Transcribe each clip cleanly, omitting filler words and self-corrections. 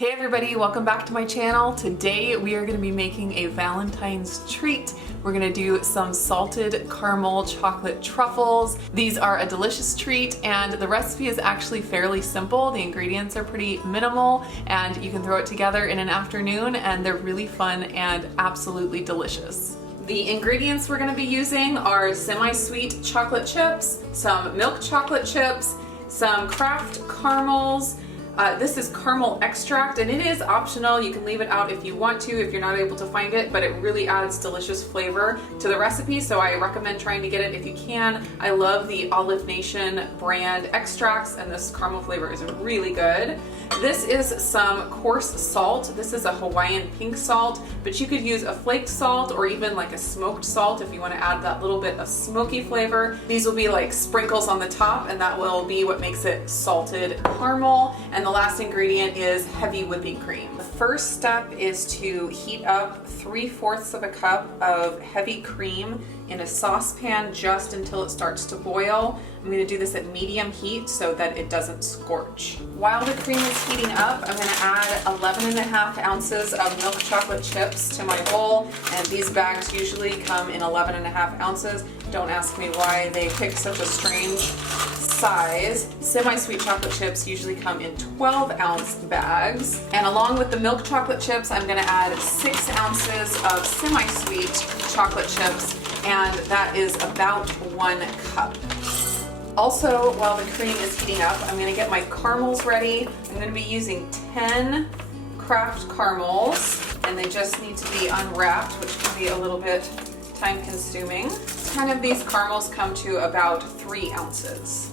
Hey everybody, welcome back to my channel. Today we are going to be making a Valentine's treat. We're going to do some salted caramel chocolate truffles. These are a delicious treat and the recipe is actually fairly simple. The ingredients are pretty minimal and you can throw it together in an afternoon and they're really fun and absolutely delicious. The ingredients we're going to be using are semi-sweet chocolate chips, some milk chocolate chips, some Kraft caramels. This is caramel extract and it is optional. You can leave it out if you want to, if you're not able to find it, but it really adds delicious flavor to the recipe, so I recommend trying to get it if you can. I love the Olive Nation brand extracts and this caramel flavor is really good. This is some coarse salt. This is a Hawaiian pink salt, but you could use a flaked salt or even like a smoked salt if you want to add that little bit of smoky flavor. These will be like sprinkles on the top and that will be what makes it salted caramel. And the last ingredient is heavy whipping cream. The first step is to heat up 3/4 of a cup of heavy cream in a saucepan just until it starts to boil. I'm going to do this at medium heat so that it doesn't scorch. While the cream is heating up, I'm going to add 11.5 ounces of milk chocolate chips to my bowl, and these bags usually come in 11.5 ounces. Don't ask me why they picked such a strange size. Semi-sweet chocolate chips usually come in 12-ounce bags. And along with the milk chocolate chips, I'm going to add 6 ounces of semi-sweet chocolate chips, and that is about 1 cup. Also, while the cream is heating up, I'm going to get my caramels ready. I'm going to be using 10 Kraft caramels, and they just need to be unwrapped, which can be a little bit time consuming. 10 of these caramels come to about 3 ounces.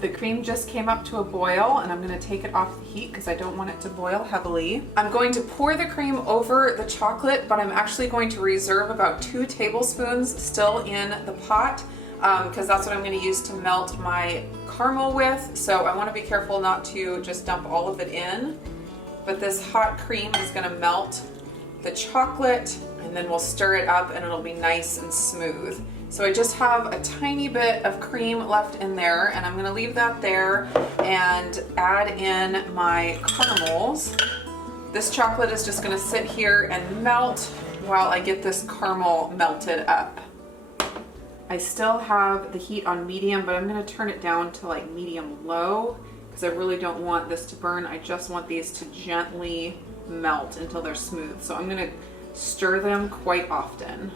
The cream just came up to a boil and I'm going to take it off the heat because I don't want it to boil heavily. I'm going to pour the cream over the chocolate, but I'm actually going to reserve about 2 tablespoons still in the pot because that's what I'm going to use to melt my caramel with. So I want to be careful not to just dump all of it in. But this hot cream is going to melt the chocolate and then we'll stir it up and it'll be nice and smooth. So I just have a tiny bit of cream left in there and I'm going to leave that there and add in my caramels. This chocolate is just going to sit here and melt while I get this caramel melted up. I still have the heat on medium, but I'm going to turn it down to like medium low because I really don't want this to burn. I just want these to gently melt until they're smooth. So I'm going to stir them quite often.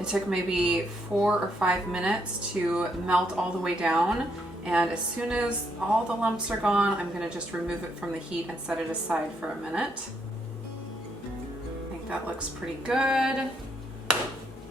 It took maybe 4 or 5 minutes to melt all the way down, and as soon as all the lumps are gone, I'm going to just remove it from the heat and set it aside for a minute. I think that looks pretty good.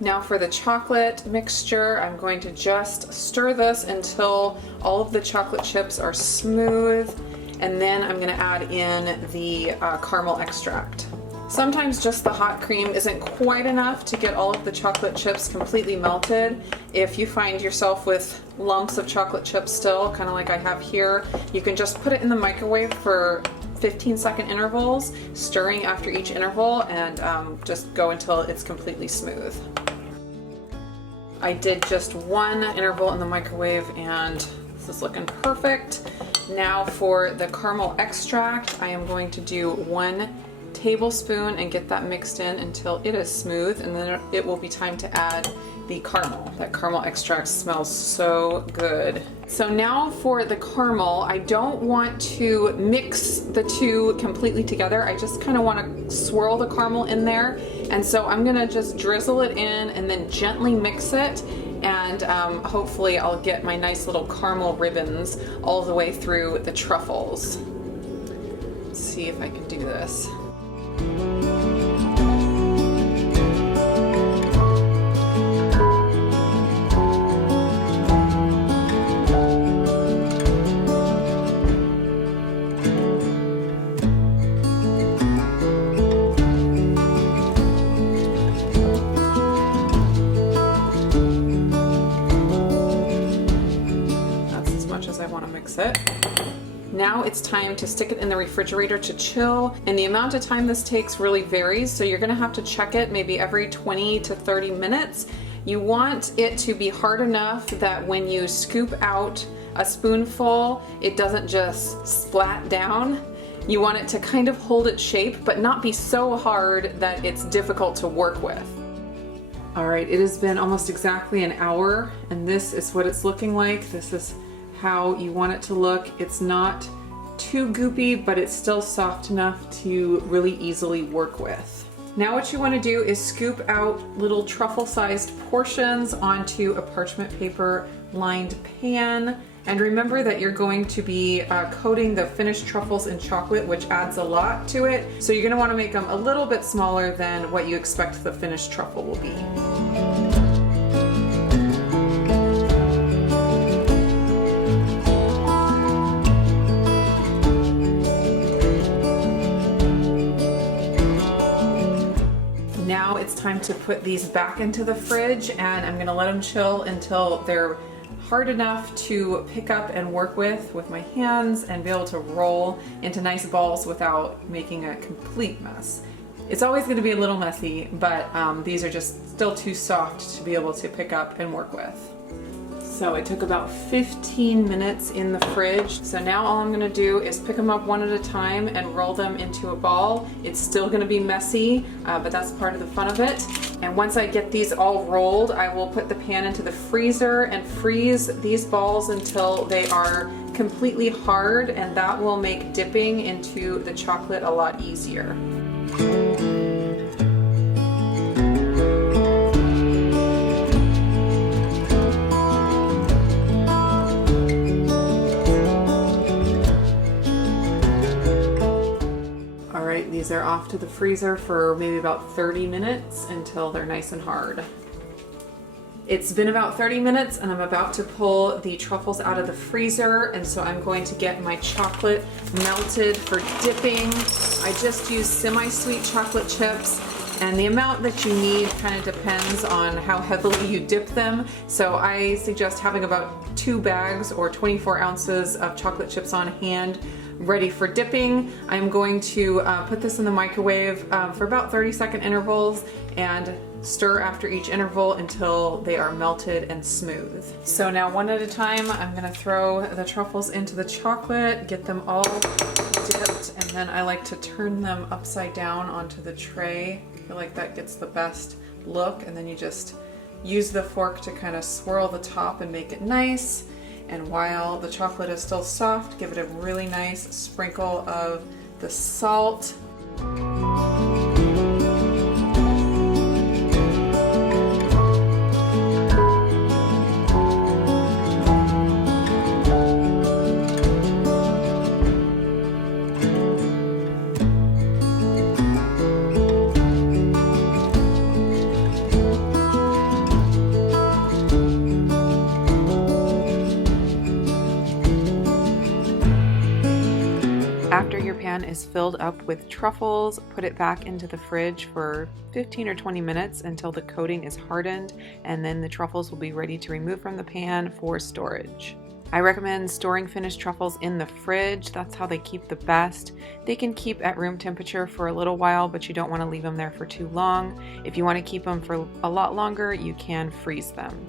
Now for the chocolate mixture, I'm going to just stir this until all of the chocolate chips are smooth, and then I'm going to add in the caramel extract. Sometimes just the hot cream isn't quite enough to get all of the chocolate chips completely melted. If you find yourself with lumps of chocolate chips still, kind of like I have here, you can just put it in the microwave for 15-second intervals, stirring after each interval, and just go until it's completely smooth. I did just 1 interval in the microwave and this is looking perfect. Now for the caramel extract, I am going to do 1 tablespoon and get that mixed in until it is smooth, and then it will be time to add the caramel. That caramel extract smells so good. So now for the caramel, I don't want to mix the two completely together. I just kind of want to swirl the caramel in there, and so I'm gonna just drizzle it in and then gently mix it, and hopefully I'll get my nice little caramel ribbons all the way through the truffles. Let's see if I can do this. That's as much as I want to mix it. Now it's time to stick it in the refrigerator to chill, and the amount of time this takes really varies, so you're gonna have to check it maybe every 20 to 30 minutes You want it to be hard enough that when you scoop out a spoonful, it doesn't just splat down. You want it to kind of hold its shape, but not be so hard that it's difficult to work with. All right, it has been almost exactly an hour, and this is what it's looking like. This is how you want it to look. It's not too goopy, but it's still soft enough to really easily work with. Now what you want to do is scoop out little truffle-sized portions onto a parchment paper lined pan. And remember that you're going to be coating the finished truffles in chocolate, which adds a lot to it. So you're going to want to make them a little bit smaller than what you expect the finished truffle will be. Now it's time to put these back into the fridge, and I'm going to let them chill until they're hard enough to pick up and work with my hands and be able to roll into nice balls without making a complete mess. It's always going to be a little messy, but these are just still too soft to be able to pick up and work with. So it took about 15 minutes in the fridge. So now all I'm going to do is pick them up one at a time and roll them into a ball. It's still going to be messy, but that's part of the fun of it. And once I get these all rolled, I will put the pan into the freezer and freeze these balls until they are completely hard, and that will make dipping into the chocolate a lot easier. These are off to the freezer for maybe about 30 minutes until they're nice and hard. It's been about 30 minutes and I'm about to pull the truffles out of the freezer, and so I'm going to get my chocolate melted for dipping. I just use semi-sweet chocolate chips, and the amount that you need kind of depends on how heavily you dip them. So I suggest having about 2 bags or 24 ounces of chocolate chips on hand ready for dipping. I'm going to put this in the microwave for about 30-second intervals and stir after each interval until they are melted and smooth. So now one at a time, I'm gonna throw the truffles into the chocolate, get them all dipped, and then I like to turn them upside down onto the tray. I feel like that gets the best look, and then you just use the fork to kind of swirl the top and make it nice. And while the chocolate is still soft, give it a really nice sprinkle of the salt. After your pan is filled up with truffles, put it back into the fridge for 15 or 20 minutes until the coating is hardened, and then the truffles will be ready to remove from the pan for storage. I recommend storing finished truffles in the fridge. That's how they keep the best. They can keep at room temperature for a little while, but you don't want to leave them there for too long. If you want to keep them for a lot longer, you can freeze them.